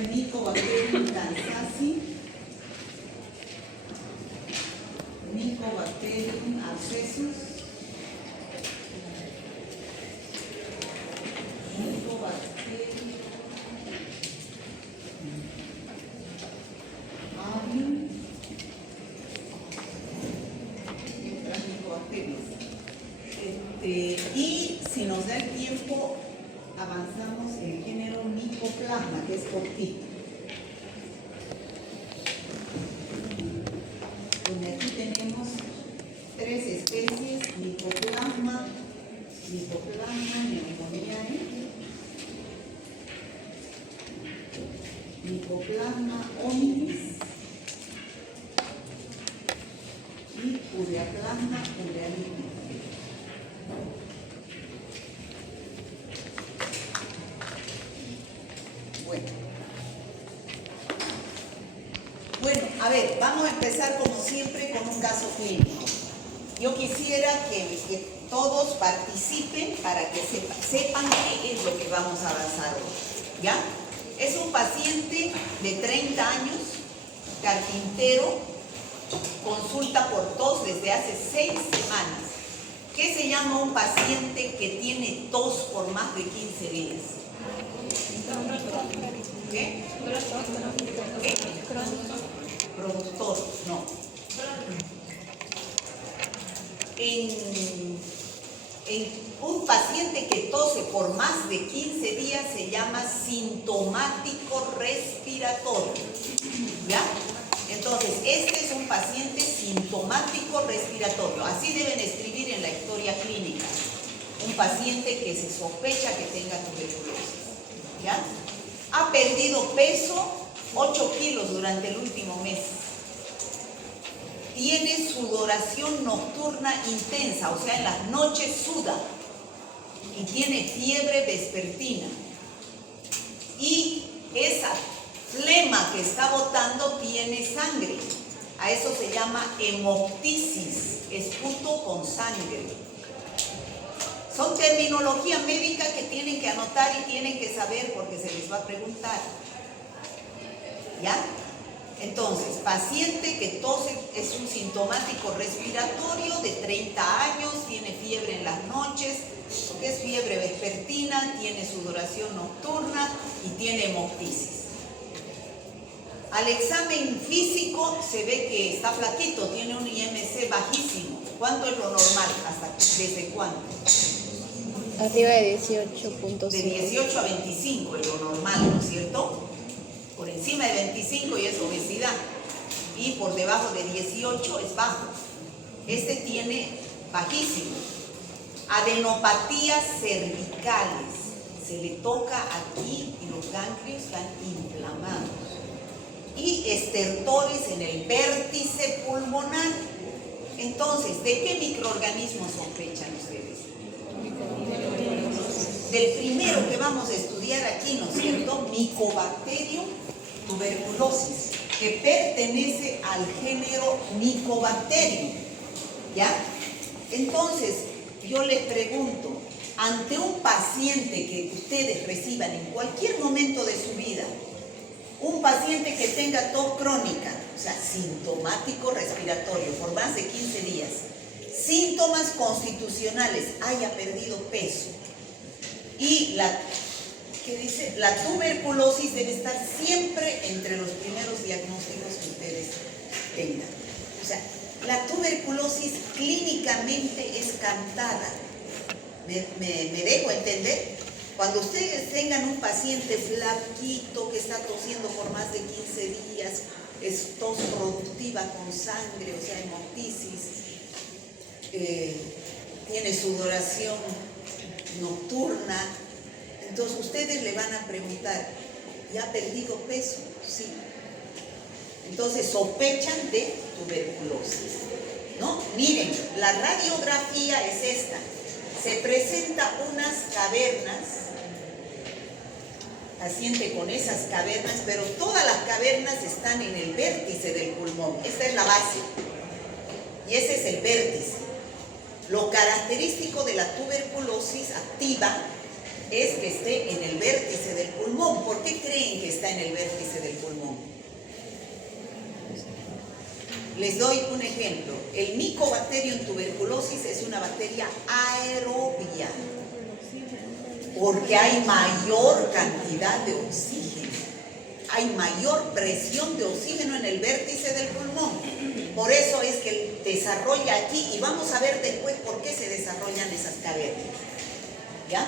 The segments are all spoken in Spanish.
ser Mycobacterium gansasi, Mycobacterium abscessus, Mycobacterium avium y otras Mycobacterias. Y si nos da el tiempo, avanzamos el género Mycoplasma, que es cortito. Donde aquí tenemos 3 especies: Mycoplasma, pneumoniae, Mycoplasma hominis y Ureaplasma urealicum. Bueno, a ver, vamos a empezar como siempre con un caso clínico. Yo quisiera que todos participen para que sepan qué es lo que vamos a avanzar hoy, ¿ya? Es un paciente de 30 años, carpintero, consulta por tos desde hace 6 semanas. ¿Qué se llama un paciente que tiene tos por más de 15 días? ¿Qué? ¿Qué? Productor, no. En un paciente que tose por más de 15 días se llama sintomático respiratorio, ¿ya? Entonces, este es un paciente sintomático respiratorio. Así deben escribir en la historia clínica. Un paciente que se sospecha que tenga tuberculosis, ¿ya? Ha perdido peso 8 kilos durante el último mes. Tiene sudoración nocturna intensa, o sea, en las noches suda. Y tiene fiebre vespertina. Y esa flema que está botando tiene sangre. A eso se llama hemoptisis, esputo con sangre. Son terminología médica que tienen que anotar y tienen que saber porque se les va a preguntar. ¿Ya? Entonces, paciente que tose es un sintomático respiratorio de 30 años, tiene fiebre en las noches, que es fiebre vespertina, tiene sudoración nocturna y tiene hemoptisis. Al examen físico se ve que está flaquito, tiene un IMC bajísimo. ¿Cuánto es lo normal? ¿Desde cuándo? Arriba de 18.5. De 18 a 25 es lo normal, ¿no es cierto? Por encima de 25 ya es obesidad y por debajo de 18 es bajo. Este tiene bajísimo. Adenopatías cervicales. Se le toca aquí y los ganglios están inflamados. Y estertores en el vértice pulmonar. Entonces, ¿de qué microorganismos sospechan ustedes? Del primero que vamos a estudiar aquí, ¿no es cierto? Mycobacterium tuberculosis, que pertenece al género Mycobacterium, ¿ya? Entonces, yo les pregunto, ante un paciente que ustedes reciban en cualquier momento de su vida, un paciente que tenga tos crónica, o sea, sintomático respiratorio por más de 15 días, síntomas constitucionales, haya perdido peso, y la tuberculosis debe estar siempre entre los primeros diagnósticos que ustedes tengan. O sea, la tuberculosis clínicamente es cantada. ¿Me dejo entender? Cuando ustedes tengan un paciente flaquito que está tosiendo por más de 15 días, es tos productiva con sangre, o sea, hemoptisis, tiene sudoración nocturna, entonces ustedes le van a preguntar, ¿ya ha perdido peso? Sí. Entonces sospechan de tuberculosis, ¿no? Miren, la radiografía es esta. Se presenta unas cavernas, paciente con esas cavernas, pero todas las cavernas están en el vértice del pulmón. Esta es la base y ese es el vértice. Lo característico de la tuberculosis activa es que esté en el vértice del pulmón. ¿Por qué creen que está en el vértice del pulmón? Les doy un ejemplo. El Mycobacterium tuberculosis es una bacteria aerobia, porque hay mayor cantidad de oxígeno, hay mayor presión de oxígeno en el vértice del pulmón. Por eso es que desarrolla aquí, y vamos a ver después por qué se desarrollan esas cavernas. ¿Ya?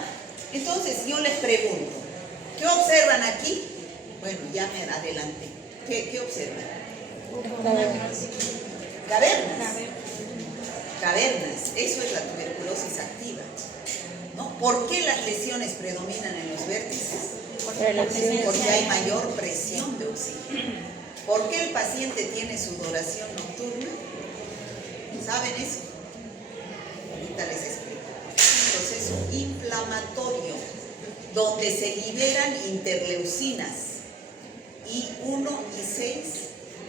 Entonces yo les pregunto, ¿qué observan aquí? Bueno, ya me adelanté. ¿Qué observan? Cavernas. Cavernas, eso es la tuberculosis activa, ¿no? ¿Por qué las lesiones predominan en los vértices? Porque hay mayor presión de oxígeno. ¿Por qué el paciente tiene sudoración nocturna? ¿Saben eso? Ahorita les explico. Un proceso inflamatorio donde se liberan interleucinas I1 y 6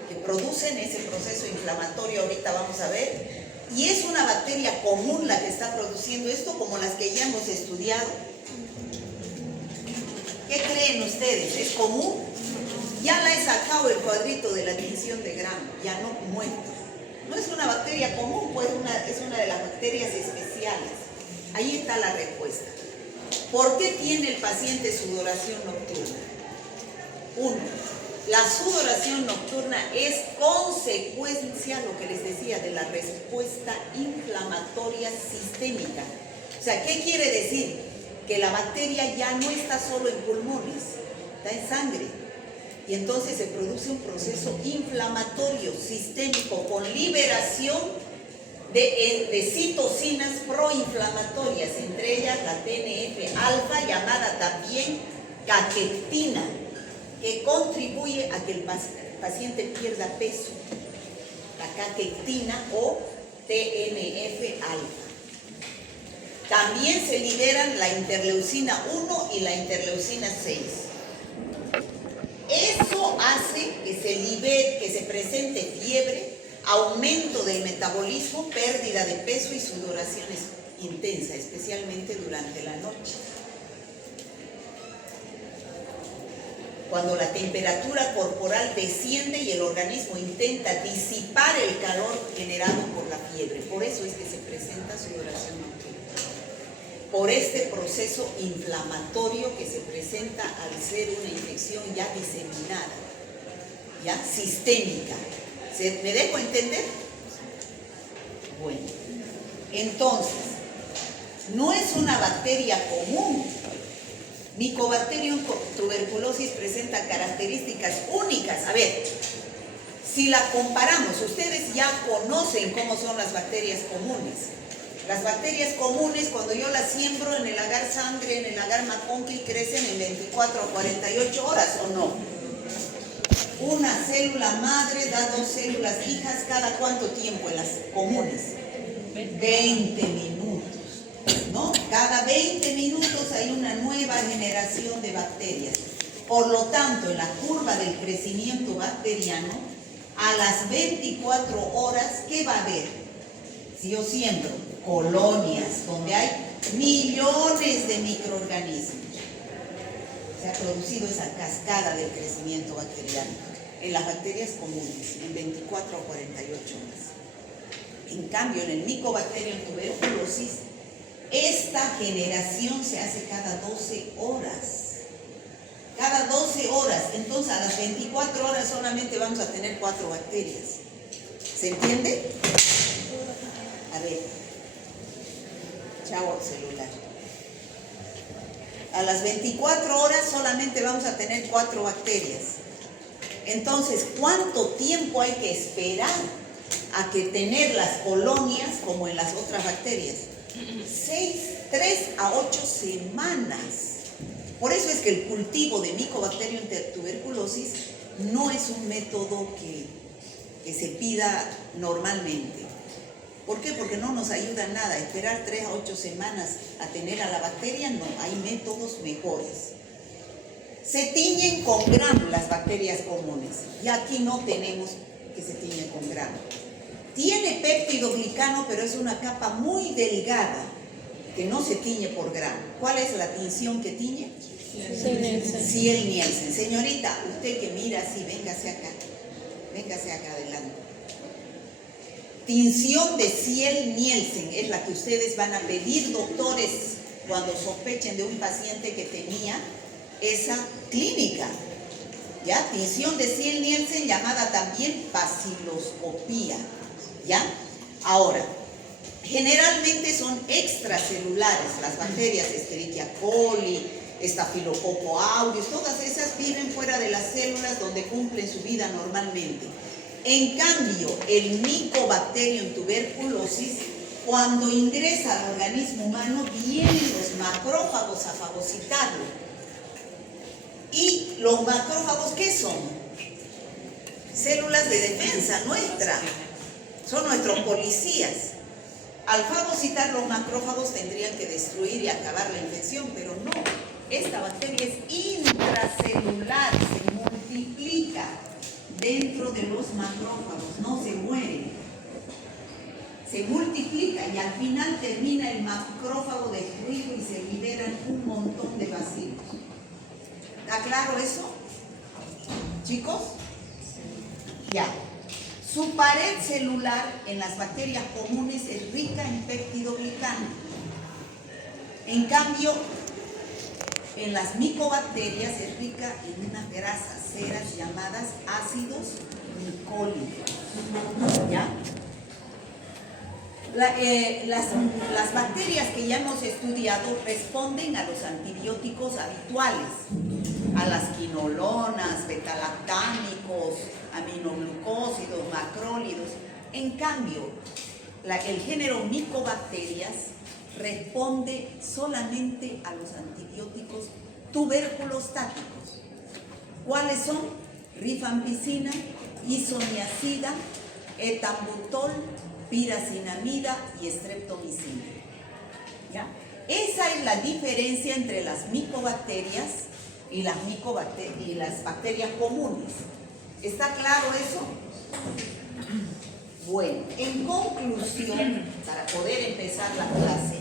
que producen ese proceso inflamatorio. Ahorita vamos a ver. Y es una bacteria común la que está produciendo esto, como las que ya hemos estudiado. ¿Qué creen ustedes? ¿Es común? Ya la he sacado el cuadrito de la tinción de Gram, ya no muerto. No es una bacteria común, pues es una de las bacterias especiales. Ahí está la respuesta. ¿Por qué tiene el paciente sudoración nocturna? Uno, la sudoración nocturna es consecuencia, lo que les decía, de la respuesta inflamatoria sistémica. O sea, ¿qué quiere decir? Que la bacteria ya no está solo en pulmones, está en sangre. Y entonces se produce un proceso inflamatorio sistémico con liberación de citocinas proinflamatorias, entre ellas la TNF-alfa, llamada también caquectina, que contribuye a que el paciente pierda peso. La caquectina o TNF-alfa. También se liberan la interleucina 1 y la interleucina 6. Eso hace que se libere, que se presente fiebre, aumento del metabolismo, pérdida de peso y sudoración intensa, especialmente durante la noche. Cuando la temperatura corporal desciende y el organismo intenta disipar el calor generado por la fiebre. Por eso es que se presenta sudoración nocturna. Por este proceso inflamatorio que se presenta al ser una infección ya diseminada, ya sistémica. ¿Me dejo entender? Bueno, entonces, no es una bacteria común. Mycobacterium tuberculosis presenta características únicas. A ver, si la comparamos, ustedes ya conocen cómo son las bacterias comunes. Las bacterias comunes, cuando yo las siembro en el agar sangre, en el agar McConkey, crecen en 24 a 48 horas, ¿o no? Una célula madre da 2 células hijas, ¿cada cuánto tiempo en las comunes? 20 minutos, ¿no? Cada 20 minutos hay una nueva generación de bacterias. Por lo tanto, en la curva del crecimiento bacteriano, a las 24 horas, ¿qué va a haber? Si yo siembro colonias donde hay millones de microorganismos, se ha producido esa cascada del crecimiento bacteriano en las bacterias comunes en 24 a 48 horas. En cambio, en el Mycobacterium tuberculosis, esta generación se hace cada 12 horas. Cada 12 horas. Entonces, a las 24 horas solamente vamos a tener 4 bacterias. ¿Se entiende? A ver. Chao, celular. A las 24 horas solamente vamos a tener 4 bacterias. Entonces, ¿cuánto tiempo hay que esperar a que tener las colonias como en las otras bacterias? 3 a 8 semanas. Por eso es que el cultivo de Mycobacterium tuberculosis no es un método que se pida normalmente. ¿Por qué? Porque no nos ayuda nada. Esperar 3 a 8 semanas a tener a la bacteria, no. Hay métodos mejores. Se tiñen con Gram las bacterias comunes. Y aquí no tenemos que se tiñen con Gram. Tiene péptidoglicano, pero es una capa muy delgada. que no se tiñe por grano. ¿Cuál es la tinción que tiñe? Ciel Nielsen. Señorita, usted que mira así, véngase acá adelante. Tinción de Ciel Nielsen es la que ustedes van a pedir, doctores, cuando sospechen de un paciente que tenía esa clínica. ¿Ya? Tinción de Ciel Nielsen, llamada también baciloscopía. ¿Ya? Ahora, generalmente son extracelulares, las bacterias Escherichia coli, Staphylococcus aureus, todas esas viven fuera de las células donde cumplen su vida normalmente. En cambio, el Mycobacterium tuberculosis, cuando ingresa al organismo humano, vienen los macrófagos a fagocitarlo. ¿Y los macrófagos qué son? Células de defensa nuestra, son nuestros policías. Al fagocitar los macrófagos tendrían que destruir y acabar la infección, pero no. Esta bacteria es intracelular, se multiplica dentro de los macrófagos, no se muere. Se multiplica y al final termina el macrófago destruido y se liberan un montón de bacilos. ¿Está claro eso? ¿Chicos? Ya. Su pared celular en las bacterias comunes es rica en peptidoglicano. En cambio, en las micobacterias es rica en unas grasas ceras llamadas ácidos glicólicos. ¿Ya? Las bacterias que ya hemos estudiado responden a los antibióticos habituales, a las quinolonas, betalactámicos, aminoglucósidos, macrólidos. En cambio, el género Mycobacterias responde solamente a los antibióticos tuberculostáticos. ¿Cuáles son? Rifampicina, isoniazida, etambutol, piracinamida y streptomicina. ¿Ya? Esa es la diferencia entre las micobacterias y las bacterias comunes. ¿Está claro eso? Bueno, en conclusión, para poder empezar la clase,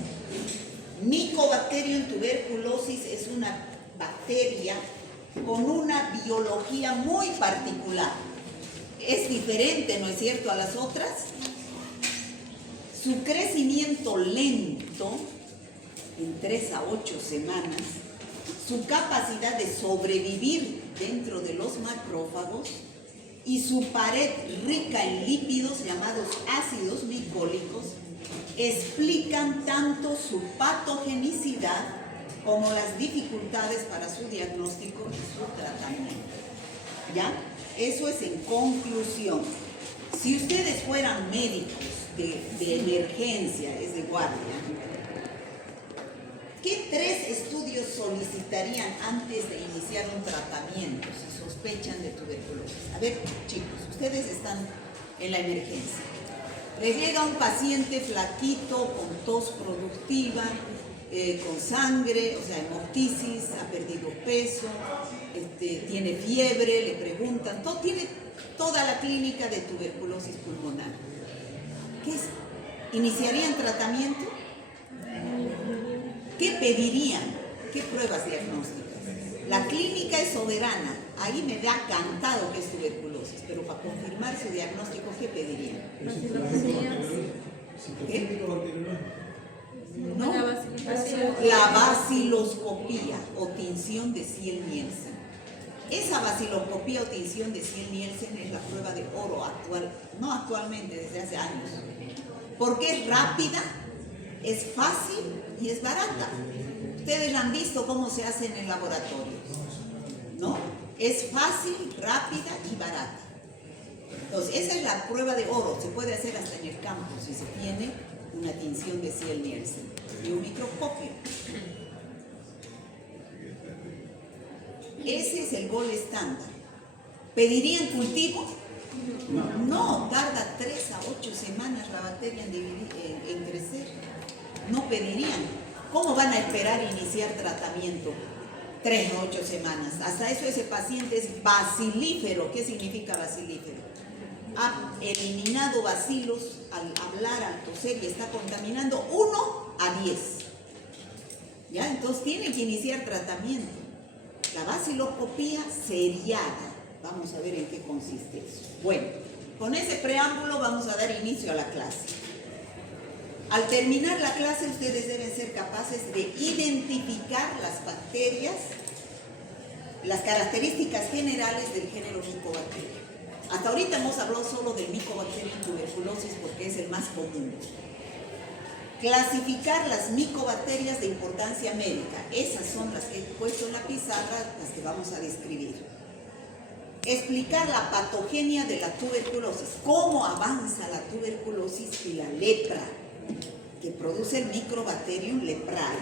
Mycobacterium tuberculosis es una bacteria con una biología muy particular. Es diferente, ¿no es cierto?, a las otras. Su crecimiento lento, en 3 a 8 semanas, su capacidad de sobrevivir dentro de los macrófagos y su pared rica en lípidos llamados ácidos glicólicos explican tanto su patogenicidad como las dificultades para su diagnóstico y su tratamiento. ¿Ya? Eso es en conclusión. Si ustedes fueran médicos de emergencia, es de guardia, ¿qué 3 estudios solicitarían antes de iniciar un tratamiento si sospechan de tuberculosis? A ver, chicos, ustedes están en la emergencia. Les llega un paciente flaquito, con tos productiva, con sangre, o sea, hemoptisis, ha perdido peso, tiene fiebre, le preguntan, tiene toda la clínica de tuberculosis pulmonar. ¿Qué es? ¿Iniciarían tratamiento? ¿Qué pedirían? ¿Qué pruebas diagnósticas? La clínica es soberana, ahí me da cantado que es tuberculosis, pero para confirmar su diagnóstico, ¿qué pedirían? ¿Qué? ¿No? La baciloscopía o tinción de Ciel Nielsen. Esa baciloscopía o tinción de Ciel Nielsen es la prueba de oro actual, no actualmente, desde hace años, porque es rápida, es fácil y es barata. Ustedes han visto cómo se hace en el laboratorio, ¿no? Es fácil, rápida y barata. Entonces, esa es la prueba de oro. Se puede hacer hasta en el campo si se tiene una tinción de Ciel Nielsen y un microscopio. Ese es el gol estándar. ¿Pedirían cultivo? No, tarda 3 a 8 semanas la bacteria en crecer. No pedirían. ¿Cómo van a esperar iniciar tratamiento? 3 a 8 semanas. Hasta eso ese paciente es bacilífero. ¿Qué significa bacilífero? Ha eliminado bacilos al hablar, al toser y está contaminando 1 a 10. ¿Ya? Entonces tienen que iniciar tratamiento. La baciloscopía seriada. Vamos a ver en qué consiste eso. Bueno, con ese preámbulo vamos a dar inicio a la clase. Al terminar la clase, ustedes deben ser capaces de identificar las bacterias, las características generales del género Mycobacterium. Hasta ahorita hemos hablado solo del Mycobacterium tuberculosis porque es el más común. Clasificar las micobacterias de importancia médica. Esas son las que he puesto en la pizarra, las que vamos a describir. Explicar la patogenia de la tuberculosis, cómo avanza la tuberculosis y la lepra, que produce el Mycobacterium leprae.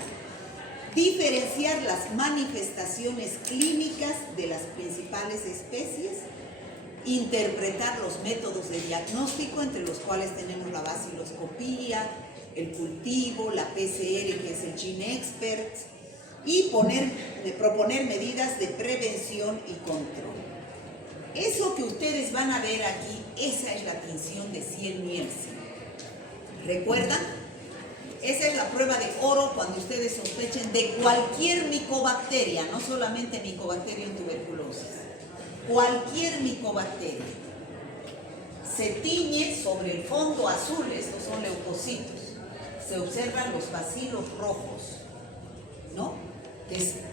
Diferenciar las manifestaciones clínicas de las principales especies. Interpretar los métodos de diagnóstico, entre los cuales tenemos la baciloscopía, el cultivo, la PCR, que es el GeneXpert, y proponer medidas de prevención y control. Eso que ustedes van a ver aquí, esa es la tinción de Ciel-Nielsen. ¿Recuerdan? Esa es la prueba de oro cuando ustedes sospechen de cualquier micobacteria, no solamente Mycobacterium tuberculosis. Cualquier micobacteria. Se tiñe sobre el fondo azul, estos son leucocitos. Se observan los bacilos rojos, ¿no?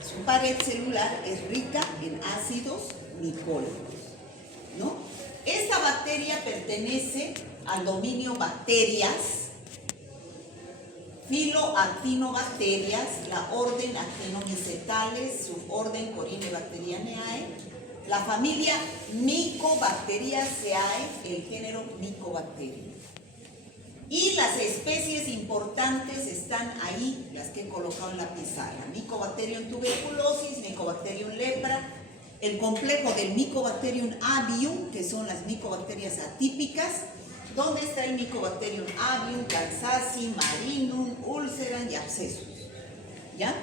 Su pared celular es rica en ácidos micólicos, ¿no? Esta bacteria pertenece al dominio bacterias, filo Actinobacterias, la orden Actinomycetales, suborden Corynebacteriaceae, la familia Mycobacteriaceae, el género Mycobacterium. Y las especies importantes están ahí, las que he colocado en la pizarra. Mycobacterium tuberculosis, Mycobacterium lepra, el complejo del Mycobacterium avium, que son las micobacterias atípicas. ¿Dónde está el Mycobacterium avium, Kansasi, marinum, ulceran y abscesus? ¿Ya?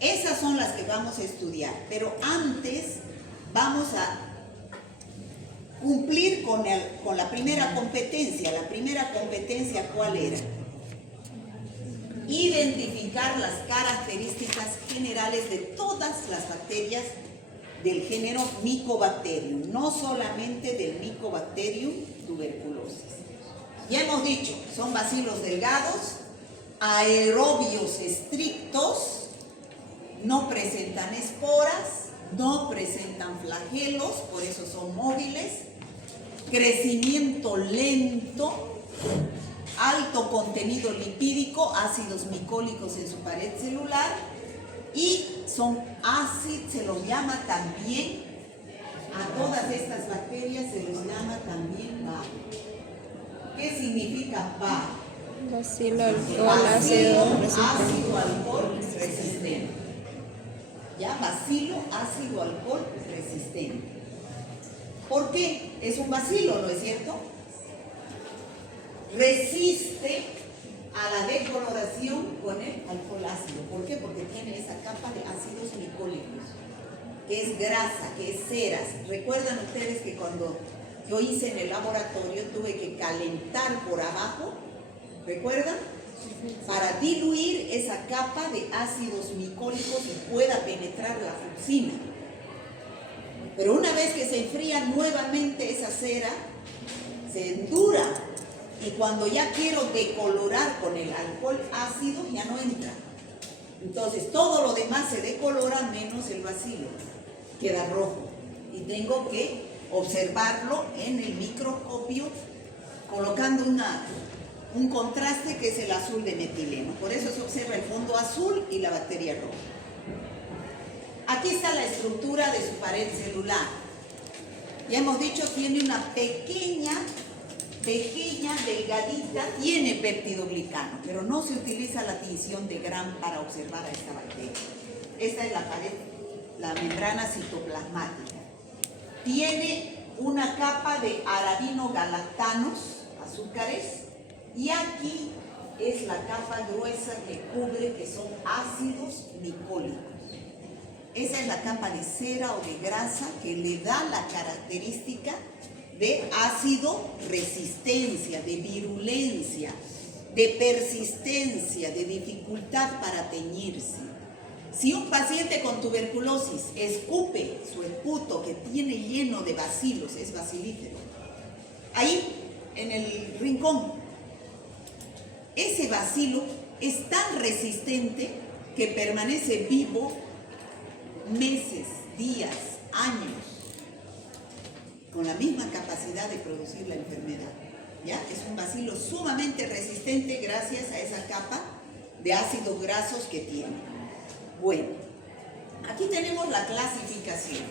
Esas son las que vamos a estudiar, pero antes vamos a cumplir con la primera competencia. La primera competencia, ¿cuál era? Identificar las características generales de todas las bacterias del género Mycobacterium, no solamente del Mycobacterium tuberculosis. Ya hemos dicho, son bacilos delgados, aerobios estrictos, no presentan esporas, no presentan flagelos, por eso son móviles, crecimiento lento, alto contenido lipídico, ácidos micólicos en su pared celular, y son ácidos, se los llama también, a todas estas bacterias se les llama también BA. ¿Qué significa BA? Bacilo alcohol ácido resistente. Ácido alcohol resistente. Ya, bacilo ácido alcohol resistente. ¿Por qué? Es un bacilo, ¿no es cierto? Resiste a la decoloración con el alcohol ácido. ¿Por qué? Porque tiene esa capa de ácidos micólicos, que es grasa, que es ceras. ¿Recuerdan ustedes que cuando yo hice en el laboratorio tuve que calentar por abajo? ¿Recuerdan? Para diluir esa capa de ácidos micólicos y pueda penetrar la fucsina. Pero una vez que se enfría nuevamente esa cera, se endura. Y cuando ya quiero decolorar con el alcohol ácido, ya no entra. Entonces todo lo demás se decolora menos el bacilo. Queda rojo. Y tengo que observarlo en el microscopio colocando un contraste que es el azul de metileno. Por eso se observa el fondo azul y la bacteria roja. Aquí está la estructura de su pared celular. Ya hemos dicho, tiene una pequeña, delgadita, tiene peptidoglicano, pero no se utiliza la tinción de Gram para observar a esta bacteria. Esta es la pared, la membrana citoplasmática. Tiene una capa de arabinogalactanos, azúcares, y aquí es la capa gruesa que cubre, que son ácidos micólicos. Esa es la capa de cera o de grasa que le da la característica de ácido resistencia, de virulencia, de persistencia, de dificultad para teñirse. Si un paciente con tuberculosis escupe su esputo que tiene lleno de bacilos, es bacilífero, ahí en el rincón, ese bacilo es tan resistente que permanece vivo meses, días, años, con la misma capacidad de producir la enfermedad. ¿Ya? Es un bacilo sumamente resistente gracias a esa capa de ácidos grasos que tiene. Bueno, aquí tenemos la clasificación.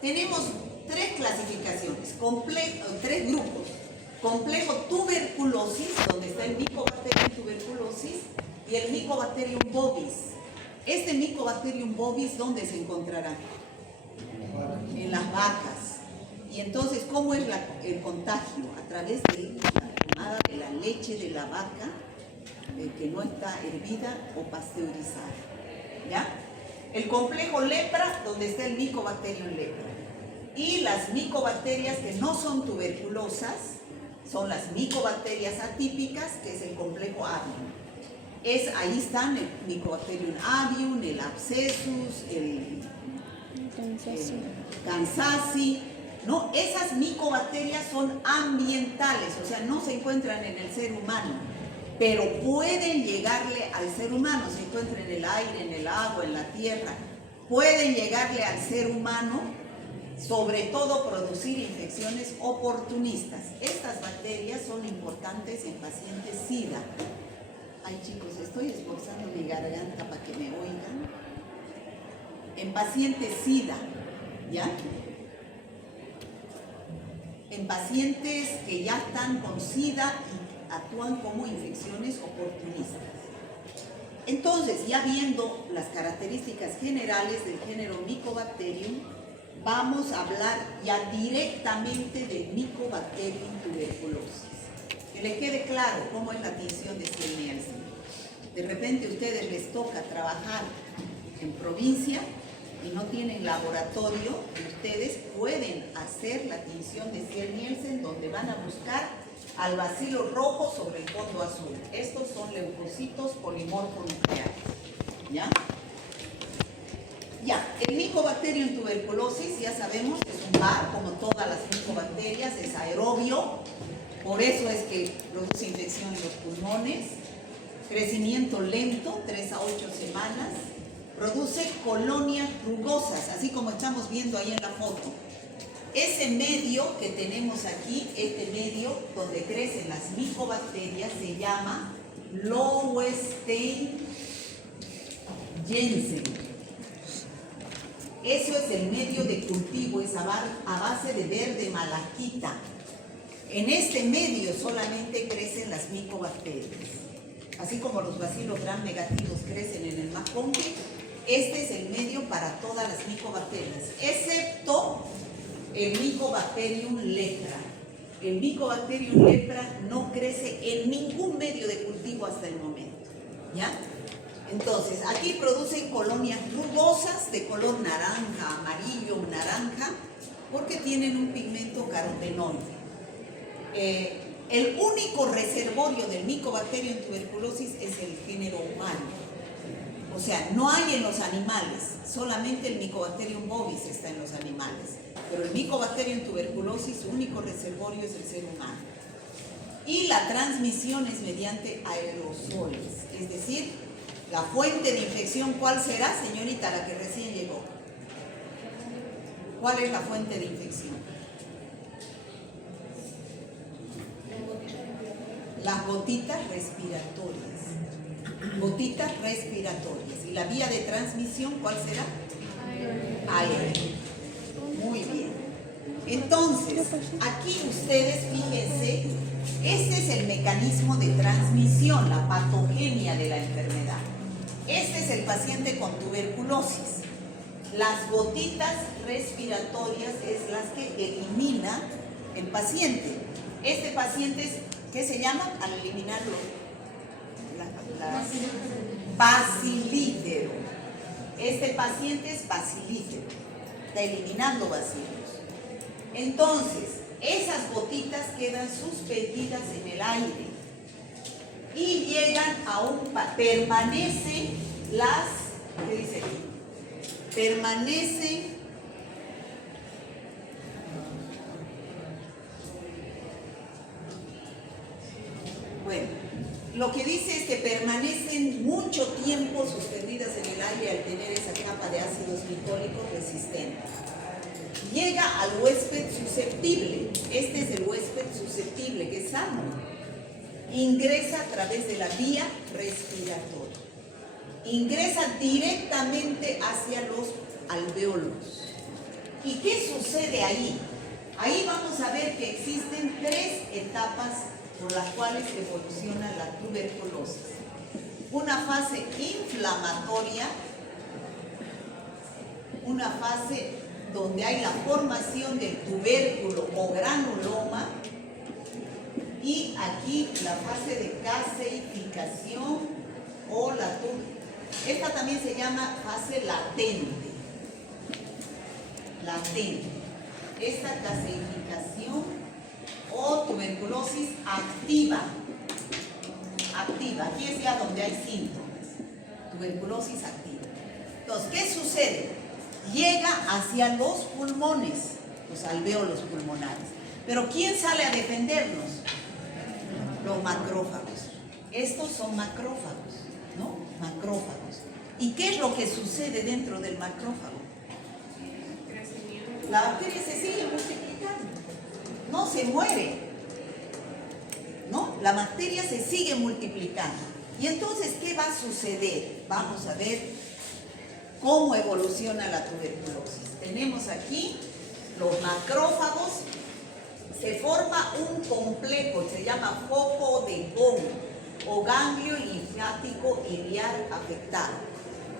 Tenemos tres clasificaciones, tres grupos. Complejo tuberculosis, donde está el Mycobacterium tuberculosis y el Mycobacterium bovis. Este Mycobacterium bovis, ¿dónde se encontrará? En las vacas. Y entonces, ¿cómo es el contagio? A través de la tomada de la leche de la vaca que no está hervida o pasteurizada. ¿Ya? El complejo lepra, donde está el Mycobacterium lepra. Y las micobacterias que no son tuberculosas son las micobacterias atípicas, que es el complejo avium. Ahí están el Mycobacterium avium, el abscessus, el Kansasi, ¿no? Esas micobacterias son ambientales, o sea, no se encuentran en el ser humano, pero pueden llegarle al ser humano, se encuentran en el aire, en el agua, en la tierra, pueden llegarle al ser humano, sobre todo producir infecciones oportunistas. Estas bacterias son importantes en pacientes SIDA. Ay, chicos, estoy esforzando mi garganta para que me oigan. En pacientes SIDA, ¿ya? En pacientes que ya están con SIDA y actúan como infecciones oportunistas. Entonces, ya viendo las características generales del género Mycobacterium, vamos a hablar ya directamente del Mycobacterium tuberculosis. Que les quede claro cómo es la tinción de Stier-Nielsen. De repente a ustedes les toca trabajar en provincia y no tienen laboratorio, ustedes pueden hacer la tinción de Stier-Nielsen, donde van a buscar al bacilo rojo sobre el fondo azul. Estos son leucocitos polimorfonucleares. ¿Ya? Ya, el Mycobacterium tuberculosis, ya sabemos que es un VAR, como todas las micobacterias, es aerobio, por eso es que produce infección en los pulmones, crecimiento lento, 3 a 8 semanas, produce colonias rugosas, así como estamos viendo ahí en la foto. Ese medio que tenemos aquí, este medio donde crecen las micobacterias, se llama Lowenstein-Jensen. Eso es el medio de cultivo, es a base de verde malaquita. En este medio solamente crecen las micobacterias. Así como los bacilos gram negativos crecen en el maconque, este es el medio para todas las micobacterias, excepto el Mycobacterium lepra. El Mycobacterium lepra no crece en ningún medio de cultivo hasta el momento. ¿Ya? Entonces, aquí producen colonias rugosas de color naranja, amarillo, naranja, porque tienen un pigmento carotenoide. El único reservorio del Mycobacterium tuberculosis es el género humano. O sea, no hay en los animales, solamente el Mycobacterium bovis está en los animales. Pero el Mycobacterium tuberculosis, su único reservorio es el ser humano. Y la transmisión es mediante aerosoles, es decir, la fuente de infección, ¿cuál será, señorita, la que recién llegó? ¿Cuál es la fuente de infección? Las gotitas respiratorias. Gotitas respiratorias. ¿Y la vía de transmisión cuál será? Aire. Muy bien. Entonces, aquí ustedes fíjense, este es el mecanismo de transmisión, la patogenia de la enfermedad. Este es el paciente con tuberculosis. Las gotitas respiratorias es las que elimina el paciente. Este paciente es, ¿qué se llama? Al eliminarlo, bacilífero. Este paciente es bacilífero, está eliminando bacilos. Entonces, esas gotitas quedan suspendidas en el aire y llegan a permanecen las ¿Qué dice aquí? Permanecen bueno, lo que dice es que permanecen mucho tiempo suspendidas en el aire al tener esa capa de ácidos glicólicos resistentes. Llega al huésped susceptible. Este es el huésped susceptible, que es sano. Ingresa a través de la vía respiratoria. Ingresa directamente hacia los alvéolos. ¿Y qué sucede ahí? Ahí vamos a ver que existen 3 etapas por las cuales evoluciona la tuberculosis. Una fase inflamatoria, una fase donde hay la formación del tubérculo o granuloma, y aquí la fase de caseificación o la esta también se llama fase latente. Esta caseificación o tuberculosis activa. Aquí es ya donde hay síntomas. Tuberculosis activa. Entonces, ¿qué sucede? Llega hacia los pulmones, los alvéolos pulmonares. Pero ¿quién sale a defendernos? Los macrófagos. Estos son macrófagos, ¿no? Macrófagos. ¿Y qué es lo que sucede dentro del macrófago? La bacteria se sigue multiplicando, no se muere, ¿no? La bacteria se sigue multiplicando. Y entonces, ¿qué va a suceder? Vamos a ver cómo evoluciona la tuberculosis. Tenemos aquí los macrófagos. Se forma un complejo, se llama foco de Bone o ganglio linfático iliar afectado.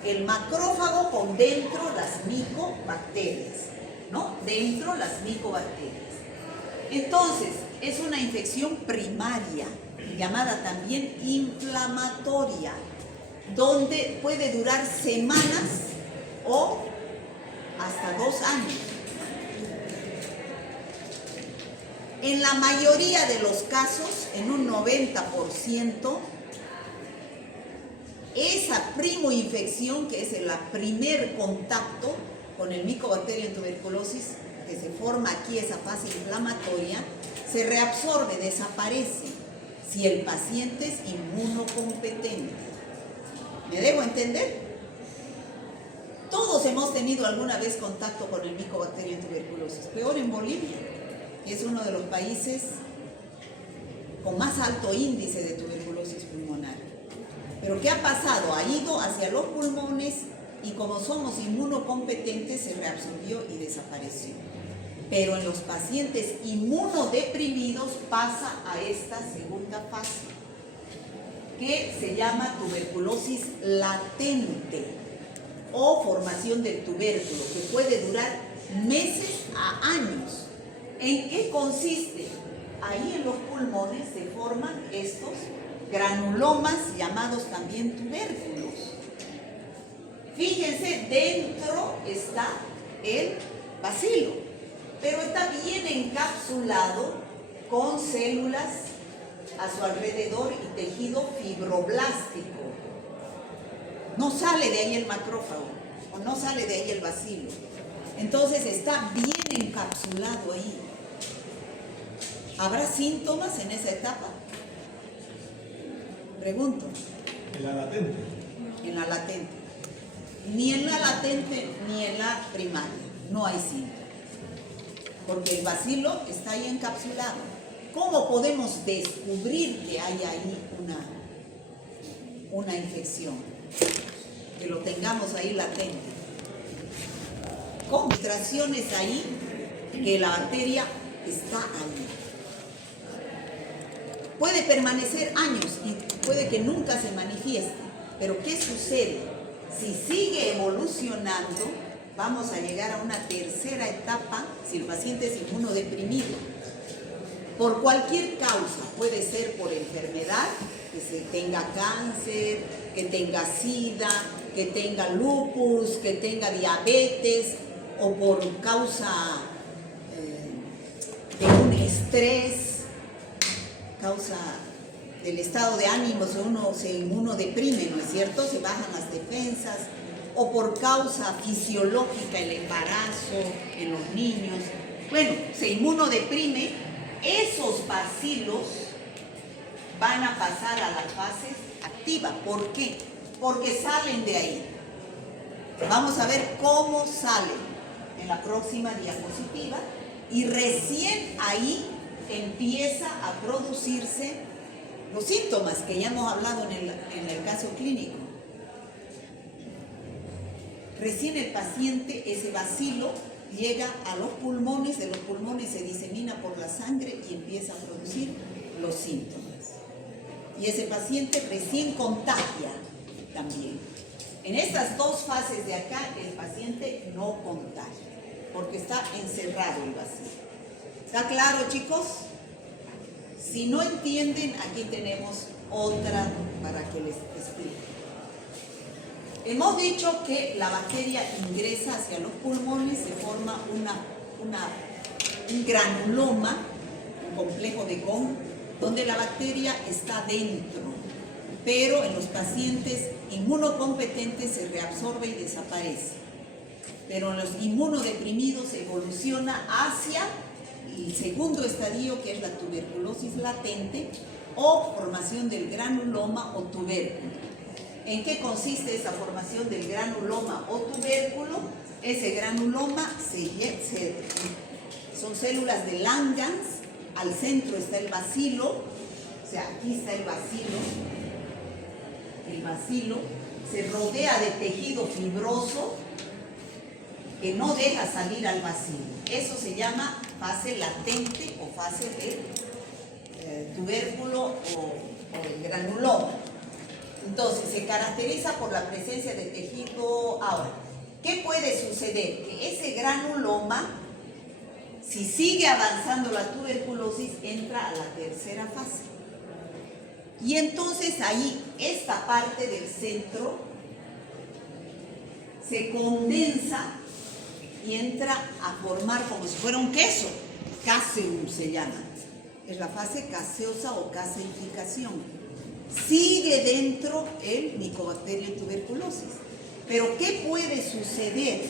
El macrófago con dentro las micobacterias, ¿no? Dentro las micobacterias. Entonces, es una infección primaria, llamada también inflamatoria, donde puede durar semanas o hasta 2 años. En la mayoría de los casos, en un 90%, esa primoinfección, que es el primer contacto con el Mycobacterium en tuberculosis, que se forma aquí esa fase inflamatoria, se reabsorbe, desaparece, si el paciente es inmunocompetente. ¿Me dejo entender? Todos hemos tenido alguna vez contacto con el Mycobacterium en tuberculosis, peor en Bolivia, que es uno de los países con más alto índice de tuberculosis pulmonar. Pero ¿qué ha pasado? Ha ido hacia los pulmones y como somos inmunocompetentes se reabsorbió y desapareció. Pero en los pacientes inmunodeprimidos pasa a esta segunda fase, que se llama tuberculosis latente o formación del tubérculo, que puede durar meses a años. ¿En qué consiste? Ahí en los pulmones se forman estos granulomas llamados también tubérculos. Fíjense, dentro está el bacilo, pero está bien encapsulado con células a su alrededor y tejido fibroblástico. No sale de ahí el macrófago, o no sale de ahí el bacilo. Entonces está bien encapsulado ahí. ¿Habrá síntomas en esa etapa? Pregunto. En la latente. En la latente. Ni en la latente ni en la primaria. No hay síntomas. Porque el bacilo está ahí encapsulado. ¿Cómo podemos descubrir que hay ahí una infección? Que lo tengamos ahí latente. Concentraciones ahí que la bacteria está ahí. Puede permanecer años y puede que nunca se manifieste. Pero ¿qué sucede? Si sigue evolucionando, vamos a llegar a una tercera etapa si el paciente es inmunodeprimido. Por cualquier causa, puede ser por enfermedad, que se tenga cáncer, que tenga sida, que tenga lupus, que tenga diabetes, o por causa de un estrés, causa del estado de ánimo, uno se inmunodeprime, ¿no es cierto? Se bajan las defensas, o por causa fisiológica, el embarazo en los niños, bueno, se inmunodeprime, esos bacilos van a pasar a la fase activa. ¿Por qué? Porque salen de ahí. Vamos a ver cómo salen en la próxima diapositiva y recién ahí empieza a producirse los síntomas que ya hemos hablado en el caso clínico. Recién el paciente, ese bacilo, llega a los pulmones, de los pulmones se disemina por la sangre y empieza a producir los síntomas. Y ese paciente recién contagia también. En estas dos fases de acá, el paciente no contagia, porque está encerrado el bacilo. ¿Está claro, chicos? Si no entienden, aquí tenemos otra para que les explique. Hemos dicho que la bacteria ingresa hacia los pulmones, se forma un granuloma, un complejo de Kohn, donde la bacteria está dentro, pero en los pacientes inmunocompetentes se reabsorbe y desaparece. Pero en los inmunodeprimidos evoluciona hacia el segundo estadio, que es la tuberculosis latente o formación del granuloma o tubérculo. ¿En qué consiste esa formación del granuloma o tubérculo? Ese granuloma son células de Langerhans, al centro está el bacilo, o sea, aquí está el bacilo se rodea de tejido fibroso que no deja salir al bacilo. Eso se llama fase latente o fase de tubérculo o el granuloma. Entonces, se caracteriza por la presencia de tejido. Ahora, ¿qué puede suceder? Que ese granuloma, si sigue avanzando la tuberculosis, entra a la tercera fase. Y entonces ahí, esta parte del centro se condensa y entra a formar como si fuera un queso. Caseum se llama. Es la fase caseosa o caseificación. Sigue dentro el Mycobacterium tuberculosis. Pero ¿qué puede suceder?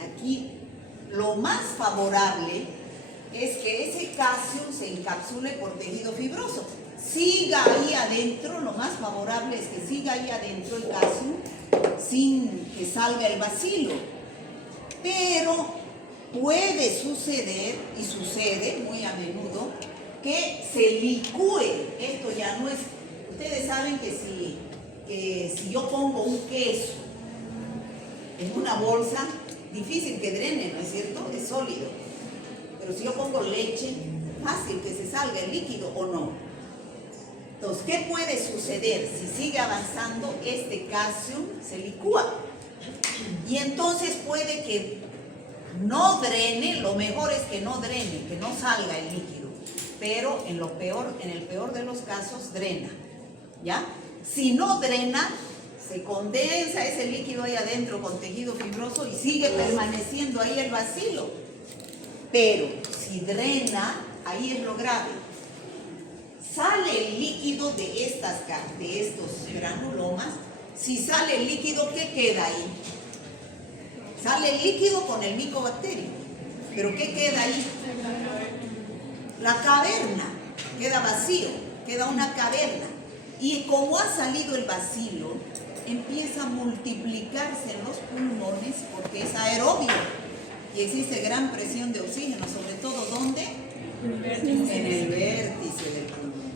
Aquí lo más favorable es que ese caseum se encapsule por tejido fibroso. Siga ahí adentro, lo más favorable es que siga ahí adentro el caseum sin que salga el bacilo. Pero puede suceder, y sucede muy a menudo, que se licúe. Esto ya no es... Ustedes saben que si yo pongo un queso en una bolsa, difícil que drene, ¿no es cierto? Es sólido. Pero si yo pongo leche, fácil que se salga el líquido o no. Entonces, ¿qué puede suceder? Si sigue avanzando, este caseum se licúa. Y entonces puede que no drene, lo mejor es que no drene, que no salga el líquido. Pero en el peor de los casos, drena. ¿Ya? Si no drena, se condensa ese líquido ahí adentro con tejido fibroso y sigue permaneciendo ahí el bacilo. Pero si drena, ahí es lo grave. Sale el líquido de estos granulomas. Si sale el líquido, ¿qué queda ahí? Sale el líquido con el Mycobacterium. ¿Pero qué queda ahí? La caverna. Queda vacío, queda una caverna. Y como ha salido el bacilo, empieza a multiplicarse en los pulmones porque es aerobio. Y existe gran presión de oxígeno, sobre todo ¿dónde? En el vértice del pulmón,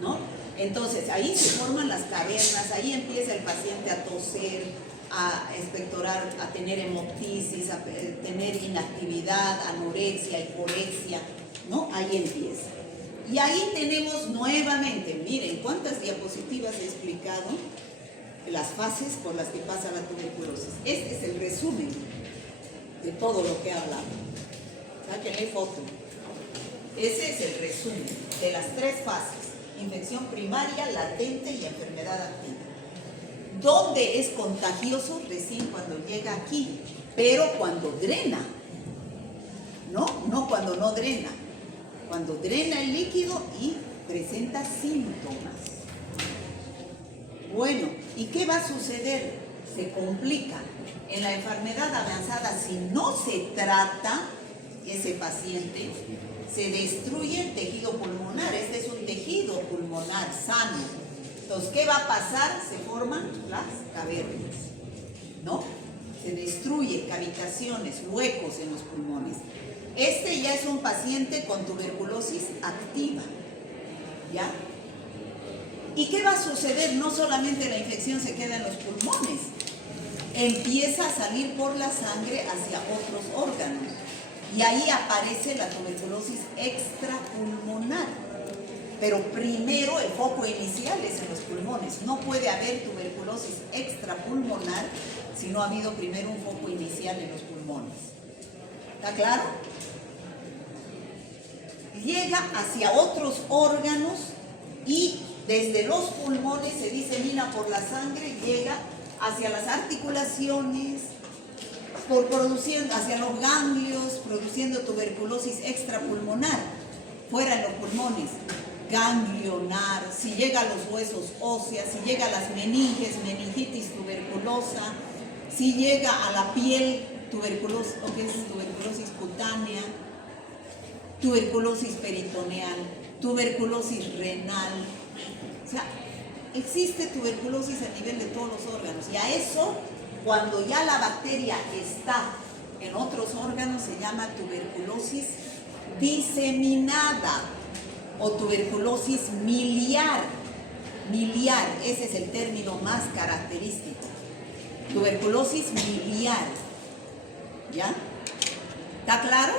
¿no? Entonces, ahí se forman las cavernas, ahí empieza el paciente a toser, a expectorar, a tener hemoptisis, a tener inactividad, anorexia, hiporexia, ¿no? Ahí empieza. Y ahí tenemos nuevamente, miren cuántas diapositivas he explicado, las fases por las que pasa la tuberculosis. Este es el resumen de todo lo que he hablado. Sáquenle foto. Ese es el resumen de las tres fases: infección primaria, latente y enfermedad activa. ¿Dónde es contagioso? Recién cuando llega aquí, pero cuando drena, no cuando no drena, cuando drena el líquido y presenta síntomas. Bueno, ¿Y qué va a suceder? Se complica. En la enfermedad avanzada, si no se trata ese paciente, se destruye el tejido pulmonar. Este es un tejido pulmonar sano. Entonces, ¿qué va a pasar? Se forman las cavernas, ¿no? Se destruye cavitaciones, huecos en los pulmones. Este ya es un paciente con tuberculosis activa, ¿ya? ¿Y qué va a suceder? No solamente la infección se queda en los pulmones, empieza a salir por la sangre hacia otros órganos. Y ahí aparece la tuberculosis extrapulmonar. Pero primero el foco inicial es en los pulmones. No puede haber tuberculosis extrapulmonar si no ha habido primero un foco inicial en los pulmones. ¿Está claro? Llega hacia otros órganos y desde los pulmones se disemina por la sangre, llega hacia las articulaciones, hacia los ganglios, produciendo tuberculosis extrapulmonar, fuera de los pulmones, ganglionar, si llega a los huesos óseos, si llega a las meninges, meningitis tuberculosa, si llega a la piel, tuberculosis, o que es tuberculosis cutánea, tuberculosis peritoneal, tuberculosis renal. O sea, existe tuberculosis a nivel de todos los órganos, y a eso, cuando ya la bacteria está en otros órganos, se llama tuberculosis diseminada o tuberculosis miliar. Miliar, ese es el término más característico. Tuberculosis miliar. ¿Ya? ¿Está claro,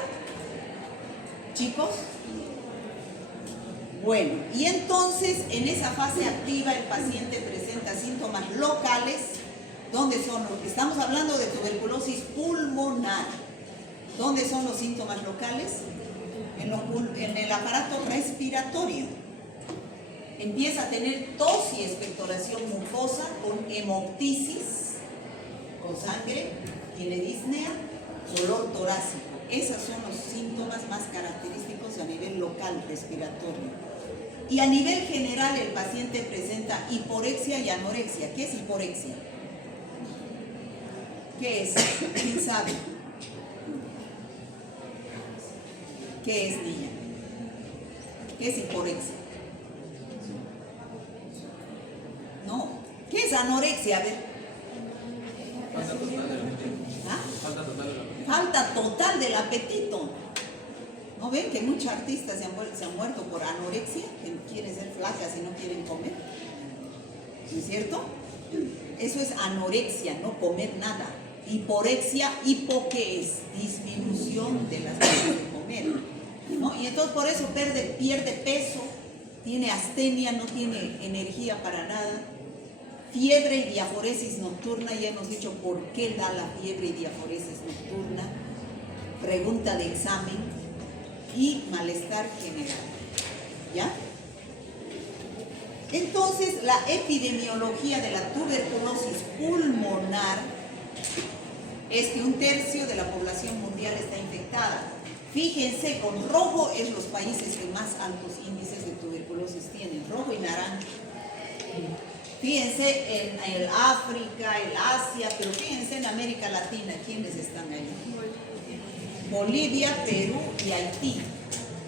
chicos? Bueno, y entonces en esa fase activa el paciente presenta síntomas locales. ¿Dónde son? Estamos hablando de tuberculosis pulmonar. ¿Dónde son los síntomas locales? En el aparato respiratorio. Empieza a tener tos y expectoración mucosa con hemoptisis, con sangre, tiene disnea, dolor torácico. Esos son los síntomas más característicos a nivel local respiratorio. Y a nivel general el paciente presenta hiporexia y anorexia. ¿Qué es hiporexia? ¿Qué es? ¿Quién sabe? ¿Qué es, niña? ¿Qué es hiporexia? No. ¿Qué es anorexia? A ver. ¿Ah? Falta total del apetito. ¿No ven que muchos artistas se han muerto por anorexia? Que quieren ser flacas y no quieren comer. ¿No es cierto? Eso es anorexia, no comer nada. Hiporexia, hipo, ¿qué es? Disminución de las ganas de comer, ¿no? Y entonces por eso pierde peso, tiene astenia, no tiene energía para nada. Fiebre y diaforesis nocturna, ya hemos dicho por qué da la fiebre y diaforesis nocturna. Pregunta de examen. Y malestar general. ¿Ya? Entonces, la epidemiología de la tuberculosis pulmonar es que 1/3 de la población mundial está infectada. Fíjense, con rojo es los países que más altos índices de tuberculosis tienen, rojo y naranja. Fíjense en el África, el Asia, pero fíjense en América Latina, ¿quiénes están ahí? Bolivia, Perú y Haití.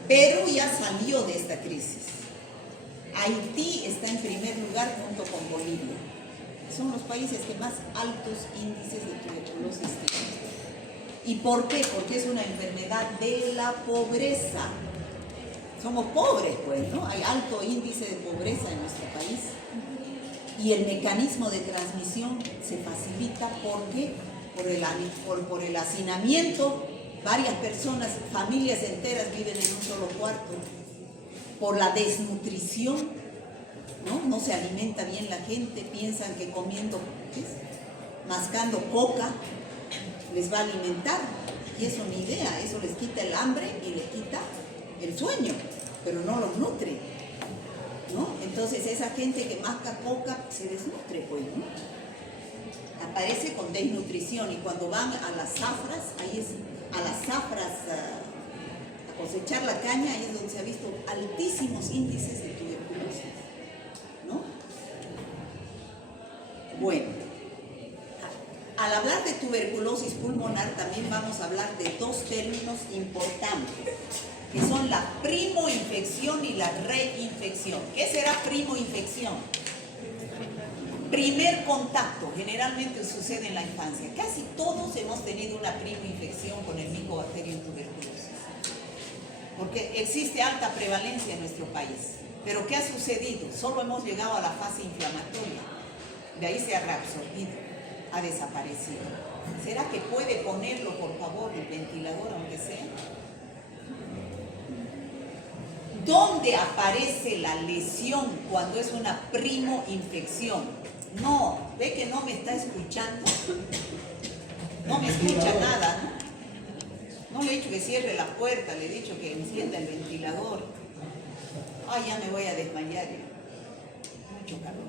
Perú ya salió de esta crisis. Haití está en primer lugar junto con Bolivia. Son los países que más altos índices de tuberculosis tienen. ¿Y por qué? Porque es una enfermedad de la pobreza. Somos pobres, pues, ¿no? Hay alto índice de pobreza en nuestro país. Y el mecanismo de transmisión se facilita porque por el hacinamiento. Varias personas, familias enteras viven en un solo cuarto. Por la desnutrición, ¿no? No se alimenta bien la gente, piensan que comiendo, ¿qué es? Mascando coca, les va a alimentar. Y eso ni idea, eso les quita el hambre y les quita el sueño, pero no los nutre, ¿no? Entonces esa gente que masca coca se desnutre, pues, ¿no? Aparece con desnutrición, y cuando van a las zafras, a las zafras a cosechar la caña, ahí es donde se ha visto altísimos índices de tuberculosis, ¿no? Bueno, al hablar de tuberculosis pulmonar también vamos a hablar de dos términos importantes, que son la primoinfección y la reinfección. ¿Qué será primoinfección? Primer contacto, generalmente sucede en la infancia. Casi todos hemos tenido una primoinfección con el Mycobacterium tuberculosis, porque existe alta prevalencia en nuestro país. Pero ¿qué ha sucedido? Solo hemos llegado a la fase inflamatoria. De ahí se ha reabsorbido, ha desaparecido. ¿Será que puede ponerlo, por favor, el ventilador, aunque sea? ¿Dónde aparece la lesión cuando es una primoinfección? No, ve que no me está escuchando. No me escucha nada, ¿no? No le he dicho que cierre la puerta, le he dicho que encienda el ventilador. Ay, ya me voy a desmayar. Mucho calor.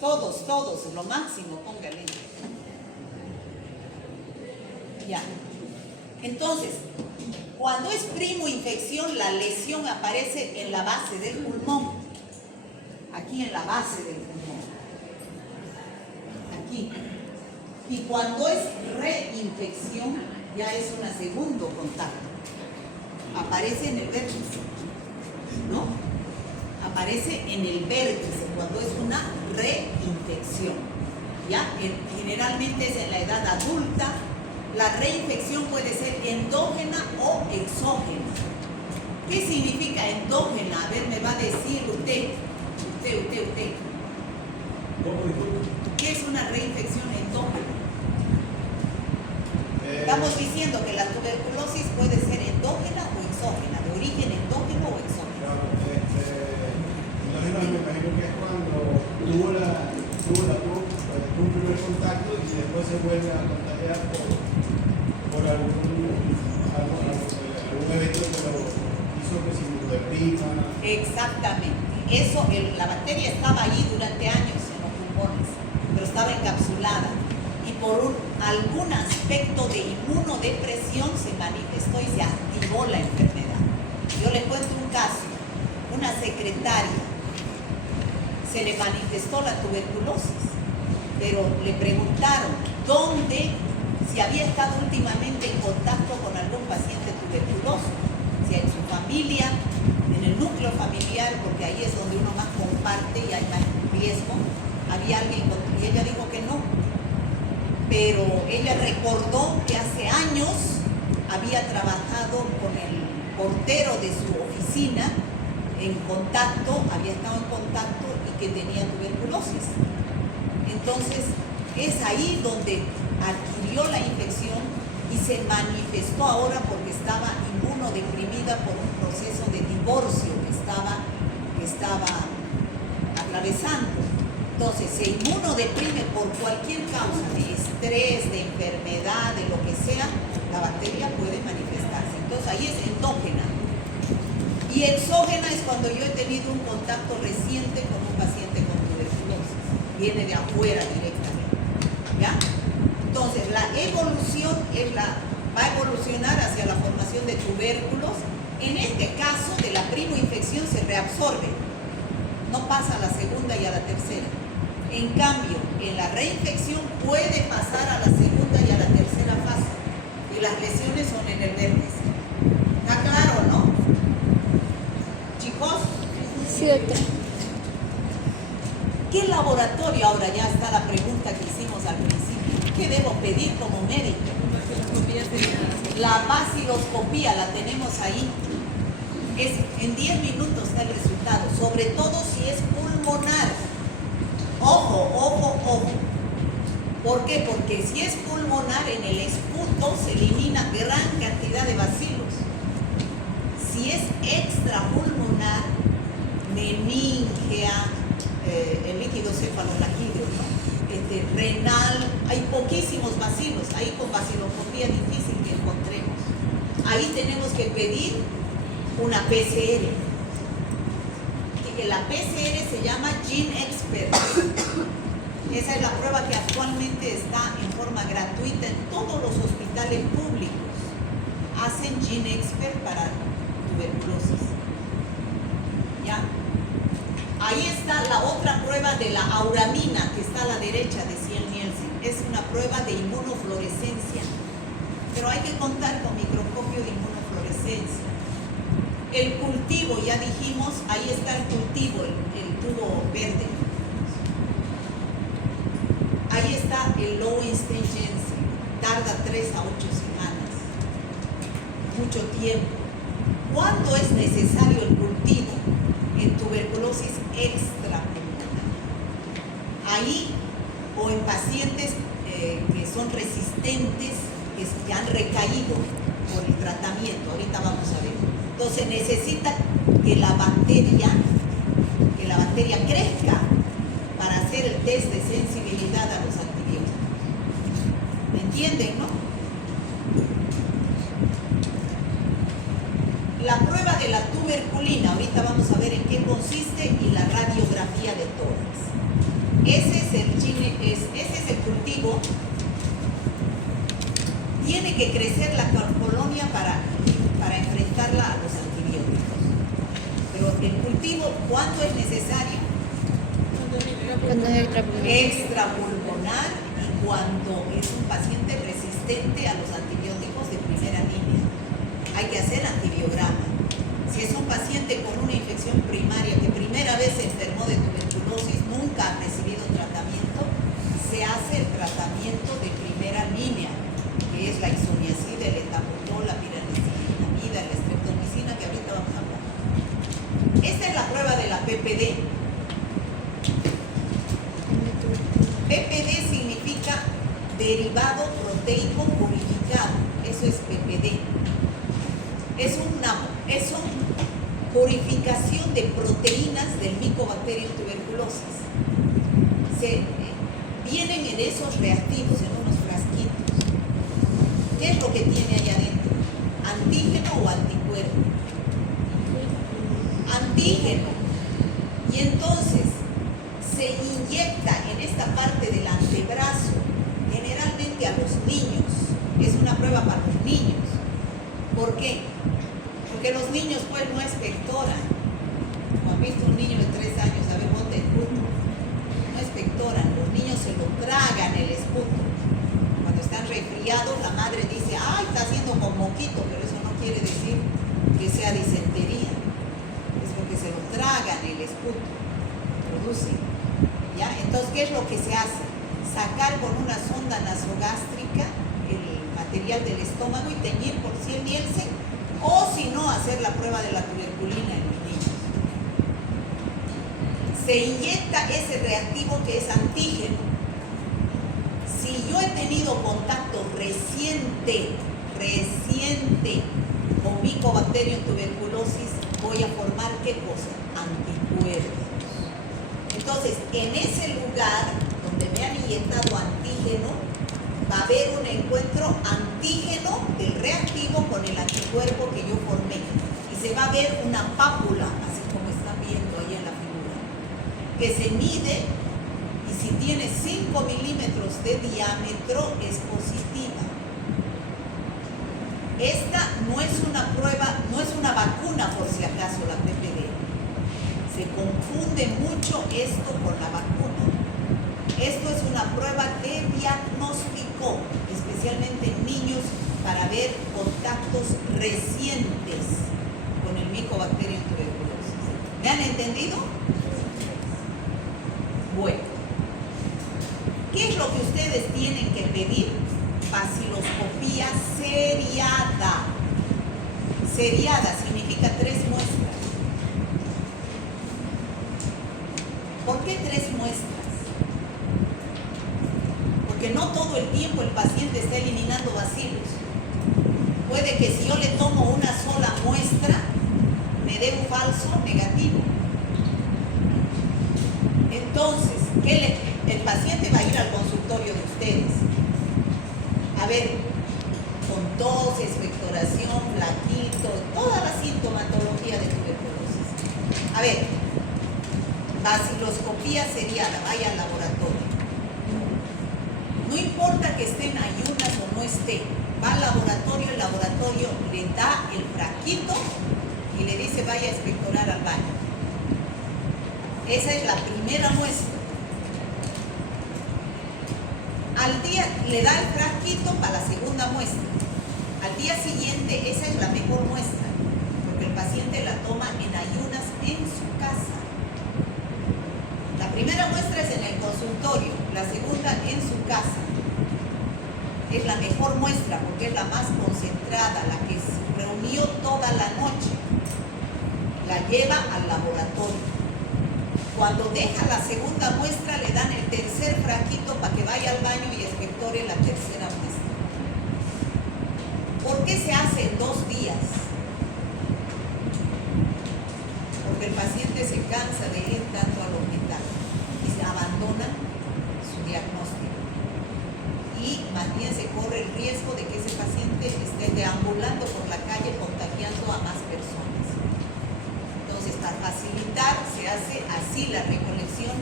Todos, lo máximo, póngale. Ya. Entonces, cuando es primoinfección, la lesión aparece en la base del pulmón. Aquí en la base del pulmón. Aquí. Y cuando es reinfección, ya es un segundo contacto. Aparece en el vértice, ¿no? Aparece en el vértice cuando es una reinfección. ¿Ya? Generalmente es en la edad adulta. La reinfección puede ser endógena o exógena. ¿Qué significa endógena? A ver, me va a decir usted. ¿Qué es una reinfección endógena? Estamos diciendo que la tuberculosis puede ser endógena o exógena, de origen endógeno o exógeno. Endógeno me imagino que es cuando tuvo un primer contacto y después se vuelve a contagiar por algún evento que lo hizo que se deprima. Exactamente. Eso, la bacteria estaba ahí durante años en los pulmones, pero estaba encapsulada. Y por algún aspecto de inmunodepresión se manifestó y se activó la enfermedad. Yo les cuento un caso. Una secretaria se le manifestó la tuberculosis, pero le preguntaron dónde, si había estado últimamente en contacto con algún paciente tuberculoso, si en su familia, en el núcleo familiar, porque ahí es donde uno más comparte y hay más riesgo, había alguien, y ella dijo que no. Pero ella recordó que hace años había trabajado con el portero de su oficina en contacto, había estado en contacto y que tenía tuberculosis. Entonces, es ahí donde adquirió la infección y se manifestó ahora porque estaba inmunodeprimida por un proceso de divorcio que estaba atravesando. Entonces, se inmunodeprime por cualquier causa, de estrés, de enfermedad, de lo que sea, la bacteria puede manifestarse. Entonces, ahí es endógena. Y exógena es cuando yo he tenido un contacto reciente con un paciente con tuberculosis. Viene de afuera directamente. ¿Ya? Entonces, la evolución va a evolucionar hacia la formación de tubérculos. En este caso, de la primoinfección se reabsorbe. No pasa a la segunda y a la tercera. En cambio, en la reinfección puede pasar a la segunda y a la tercera fase. Y las lesiones son en el vértice. ¿Está claro, no? Chicos. 7. ¿Qué laboratorio? Ahora ya está la pregunta que hicimos al principio. ¿Qué debo pedir como médico? La vaciloscopía la tenemos ahí. En 10 minutos está el resultado, sobre todo si es pulmonar. Ojo. ¿Por qué? Porque si es pulmonar, en el esputo se elimina gran cantidad de bacilos. Si es extrapulmonar, meningea, el líquido cefalorraquídeo, ¿no? Renal, hay poquísimos bacilos. Ahí con vaciloscopía difícil que encontremos. Ahí tenemos que pedir una PCR. Que la PCR se llama GeneXpert. Esa es la prueba que actualmente está en forma gratuita en todos los hospitales públicos. Hacen GeneXpert para tuberculosis. Ahí está la otra prueba de la auramina, que está a la derecha de Kiel-Nielsen. Es una prueba de inmunofluorescencia, pero hay que contar con microscopio de inmunofluorescencia. El cultivo, ya dijimos, ahí está el cultivo, el tubo verde. Ahí está el Lowenstein-Jensen, tarda 3 a 8 semanas, mucho tiempo. ¿Cuándo es necesario el cultivo? En tuberculosis extrapulmonar. Ahí, o en pacientes que son resistentes, que han recaído por el tratamiento. Ahorita vamos a ver. Entonces necesita que la bacteria crezca para hacer el test de sensibilidad a los antibióticos. ¿Me entienden, no? La prueba de la tuberculina, ahorita vamos a ver en qué consiste, y la radiografía de tórax. Ese es el cultivo. Tiene que crecer la colonia para enfrentarla a los antibióticos. Pero el cultivo, ¿cuándo es necesario? Cuando es extrapulmonar. Extrapulmonar, y cuando es un paciente resistente a los antibióticos de primera línea. Hay que hacer antibiograma. Si es un paciente con una infección primaria que primera vez se enfermó de tuberculosis, nunca ha recibido tratamiento, se hace el tratamiento de primera línea, que es la isoniazida, el etabutol, la piracetamida, la streptomicina, que ahorita vamos a hablar. Esta es la prueba de la PPD. PPD significa derivado proteico purificado. Eso es PPD. Es una purificación de proteínas del Mycobacterium tuberculosis. Vienen en esos reactivos, en unos frasquitos. ¿Qué es lo que tiene allá adentro? ¿Antígeno o anticuerpo? Antígeno. Y entonces se inyecta en esta parte del antebrazo, generalmente a los niños. Es una prueba para los niños. ¿Por qué? Porque los niños pues no expectoran. Como han visto un niño de 3 años, a ver, bote el esputo. No expectoran, los niños se lo tragan el esputo. Cuando están resfriados, la madre dice, ay, está haciendo con moquito, pero eso no quiere decir que sea disentería. Es porque se lo tragan el esputo, producen. ¿Ya? Entonces, ¿qué es lo que se hace? Sacar con una sonda nasogástrica el material del estómago y teñir por Kiel-Nielsen, o si no, hacer la prueba de la tuberculina en los niños. Se inyecta ese reactivo que es antígeno. Si yo he tenido contacto reciente con Mycobacterium tuberculosis, voy a formar ¿qué cosa? Anticuerpos. Entonces, en ese lugar donde me han inyectado antígeno, va a haber un encuentro antígeno del reactivo con el anticuerpo que yo formé. Y se va a ver una pápula, así como están viendo ahí en la figura, que se mide, y si tiene 5 milímetros de diámetro es positiva. Esta no es una prueba, no es una vacuna por si acaso la PPD. Se confunde mucho esto con la vacuna. Esto es una prueba de diagnóstico, especialmente en niños, para ver contactos recientes con el Mycobacterium tuberculosis. ¿Me han entendido? Bueno, ¿qué es lo que ustedes tienen que pedir? Baciloscopía seriada. Seriada significa 3 muestras. ¿Por qué 3 muestras? Porque no todo el tiempo el paciente está eliminando bacilos. Puede que si yo le tomo una sola muestra, me dé un falso negativo. Entonces, el paciente va a ir al consultorio de ustedes. A ver, con tos, expectoración, flaquito, toda la sintomatología de tuberculosis. A ver, baciloscopía seriada, vaya al laboratorio. No importa que esté en ayunas o no esté, va al laboratorio, el laboratorio le da el frasquito y le dice vaya a expectorar al baño. Esa es la primera muestra. Al día le da el frasquito para la segunda muestra. Al día siguiente, esa es la mejor muestra, porque el paciente la toma en ayunas en su casa. La primera muestra es en el consultorio, la segunda en su casa. Es la mejor muestra porque es la más concentrada, la que se reunió toda la noche. La lleva al laboratorio. Cuando deja la segunda muestra, le dan el tercer frasquito para que vaya al baño y expectore la tercera muestra. ¿Por qué se hace en 2 días? Porque el paciente se cansa de ir tanto al hospital y se abandona su diagnóstico. Y más bien se corre el riesgo de que ese paciente esté deambulando por la calle contagiando a más personas. Entonces, para facilitar, se hace así la recolección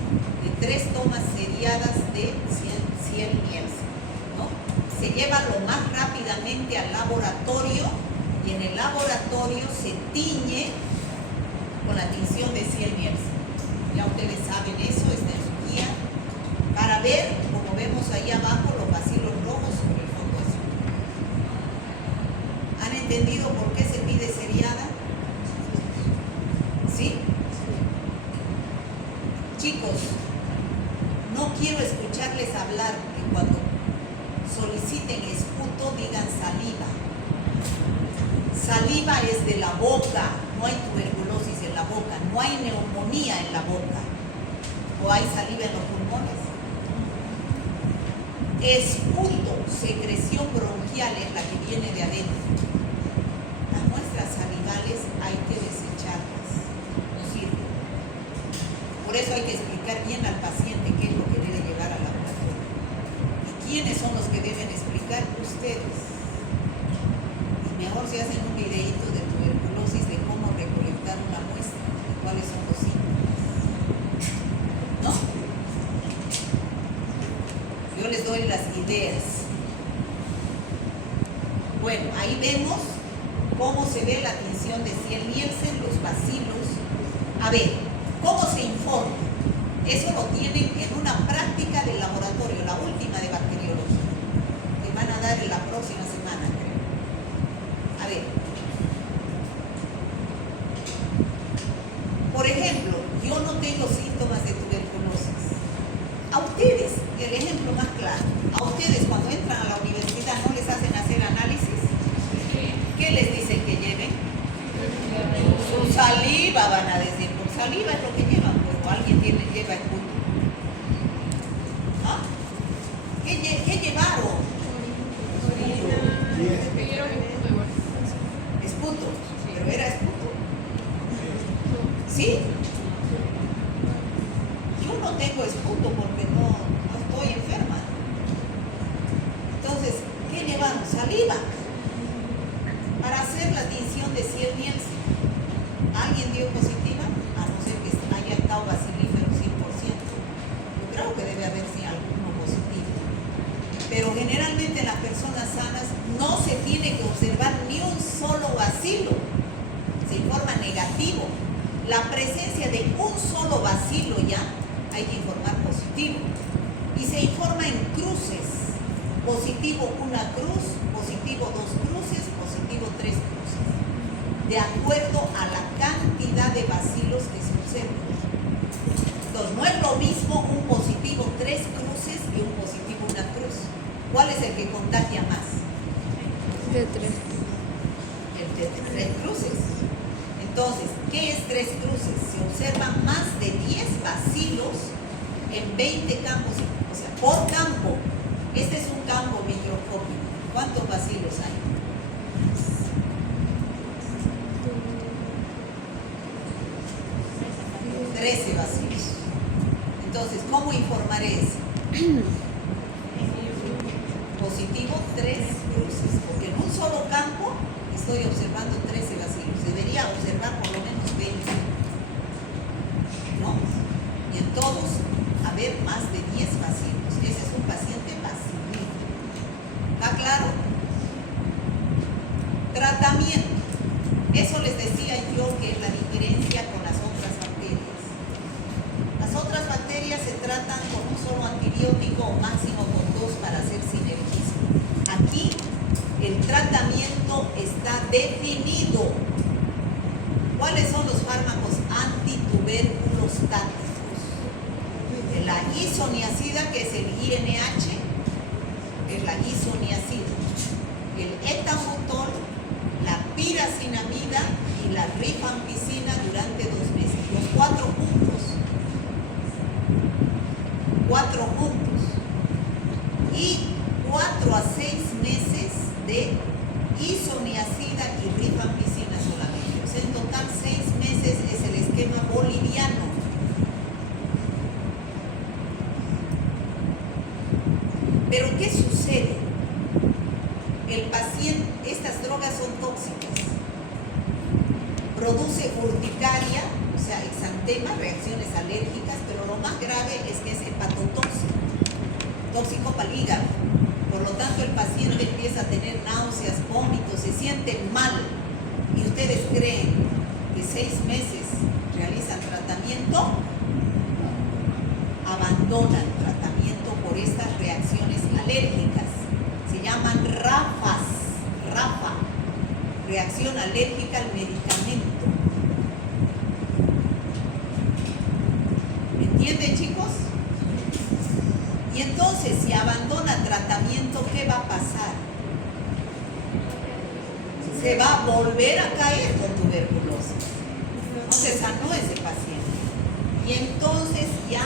de 3 tomas seriadas de Ciel-Nielsen, ¿no? Se lleva lo más rápidamente al laboratorio y en el laboratorio se tiñe con la tinción de Ciel-Nielsen. Ya ustedes saben eso, está en su guía, para ver, como vemos ahí abajo, los bacilos rojos sobre el fondo azul. ¿Han entendido por qué se pide seriada? ¿Sí? Chicos, no quiero escucharles hablar que cuando soliciten esputo digan saliva. Saliva es de la boca, no hay tuberculosis en la boca, no hay neumonía en la boca. ¿O hay saliva en los pulmones? Esputo, secreción bronquial es la que viene de adentro. Las muestras salivales hay que desecharlas, no sirven. Por eso hay que explicar bien al paciente qué es lo que debe llevar al laboratorio. ¿Y quiénes son los que deben explicar? Ustedes. Y mejor si hacen un videíto de tuberculosis de cómo recolectar una muestra, de cuáles son los síntomas. ¿No? Yo les doy las ideas. Bueno, ahí vemos cómo se ve la tinción de Ciel-Nielsen, los bacilos. A ver, ¿cómo se informa? Eso lo tienen en una práctica del laboratorio, la última de bacteriología, que van a dar en la próxima semana, creo. A ver. Por ejemplo, yo no tengo síntomas de tuberculosis. A ustedes, el ejemplo más claro, a ustedes cuando entran a la universidad no les hacen hacer análisis. ¿Qué les dicen que lleven? Su saliva, van a decir. Por saliva es lo que llevan, pues, o alguien lleva esputo. ¿Ah? ¿Qué llevaron? Esputo. ¿Pero era esputo? ¿Sí? Yo no tengo esputo porque no estoy enferma. Entonces, ¿qué llevaron? Saliva. Para hacer la tinción de Ciel-Nielsen. ¿Alguien dio positiva? A no ser que haya estado bacilífero 100%. Yo creo que debe haber sí alguno positivo. Pero generalmente en las personas sanas no se tiene que observar ni un solo bacilo. Se informa negativo. La presencia de un solo bacilo ya hay que informar positivo. Y se informa en cruces. Positivo 1 cruz, positivo 2 cruces, positivo 3 cruces. De acuerdo a la cantidad de bacilos que se observan. Entonces, no es lo mismo un positivo 3 cruces que un positivo 1 cruz. ¿Cuál es el que contagia más? De 3. El de 3 cruces. Entonces, ¿qué es 3 cruces? Se observan más de 10 bacilos en 20 campos, o sea, por campo. Este es un campo microscópico. ¿Cuántos bacilos hay? 13 bacilos. Entonces, ¿cómo informaré eso? Positivo 3 cruces, porque en un solo campo estoy observando 13 bacilos. Debería observar por lo menos 20. ¿No? Y en todos haber más de 10 bacilos. Ese es un paciente bacilífero. ¿Está claro? Tratamiento. Eso les decía yo que es la diferencia con las otras bacterias. tratan con un solo antibiótico o máximo con 2 para hacer sinergismo. Aquí el tratamiento está definido. ¿Cuáles son los fármacos antituberculostáticos? La isoniazida, que es el INH, es la isoniazida. El etambutol, la piracinamida y la rifampicina durante 2 meses. Los 4 juntos. 4 juntos. Y 4 a 6 meses de isoniazida y rifampicina solamente. O sea, en total 6 meses es el esquema boliviano. Pero ¿qué sucede? El paciente, estas drogas son tóxicas. Produce urticaria, o sea, exantema, reacciones alérgicas, pero lo más grave es que es hepatotóxico, tóxico para el hígado. Por lo tanto, el paciente empieza a tener náuseas, vómitos, se sienten mal. ¿Y ustedes creen que 6 meses realizan tratamiento? Abandonan tratamiento por estas reacciones alérgicas. Se llaman RAFAs, RAFA, reacción alérgica al medicamento. ¿Me entienden, chicos? Y entonces, si abandona tratamiento, ¿qué va a pasar? Se va a volver a caer con tuberculosis. No se sanó ese paciente. Y entonces ya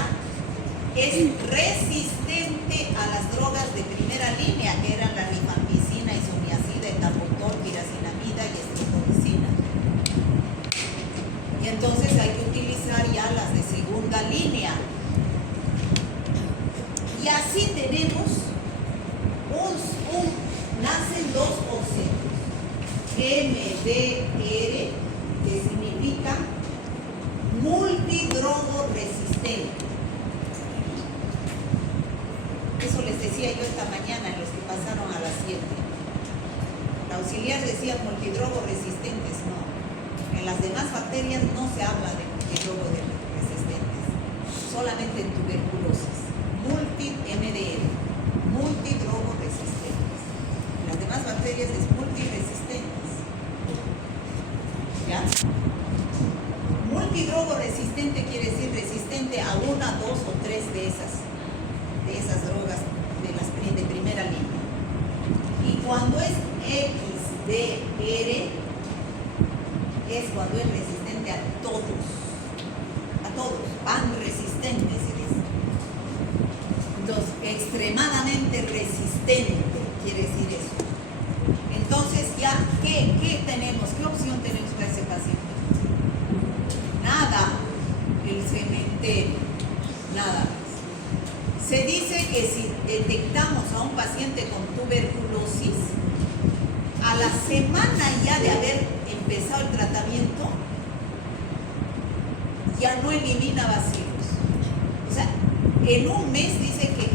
es resistente a las drogas de primera línea, que eran la rifampicina, isoniazida, etambutol, piracinamida y estreptomicina. Y entonces hay que utilizar ya las de segunda línea. Y así tenemos nacen 2 conceptos. MDR, que significa multidrogoresistente. Eso les decía yo esta mañana en los que pasaron a las 7. La auxiliar decía multidrogoresistentes, no. En las demás bacterias no se habla de multidrogoresistentes, solamente en tuberculosis. MDR, multidrogoresistentes. En las demás bacterias es multiresistentes. ¿Ya? Multidrogoresistente quiere decir resistente a 1, 2 o 3 de esas drogas de primera línea. Y cuando es XDR es cuando es resistente a todos, pan resistente se dice. Entonces, extremadamente resistente quiere decir eso. Entonces ya, ¿qué tenemos? ¿Qué opción tenemos para ese paciente? Nada, el cementerio, nada más. Se dice que si detectamos a un paciente con tuberculosis, a la semana ya de haber empezado el tratamiento, ya no elimina bacilos. O sea, en un mes dice que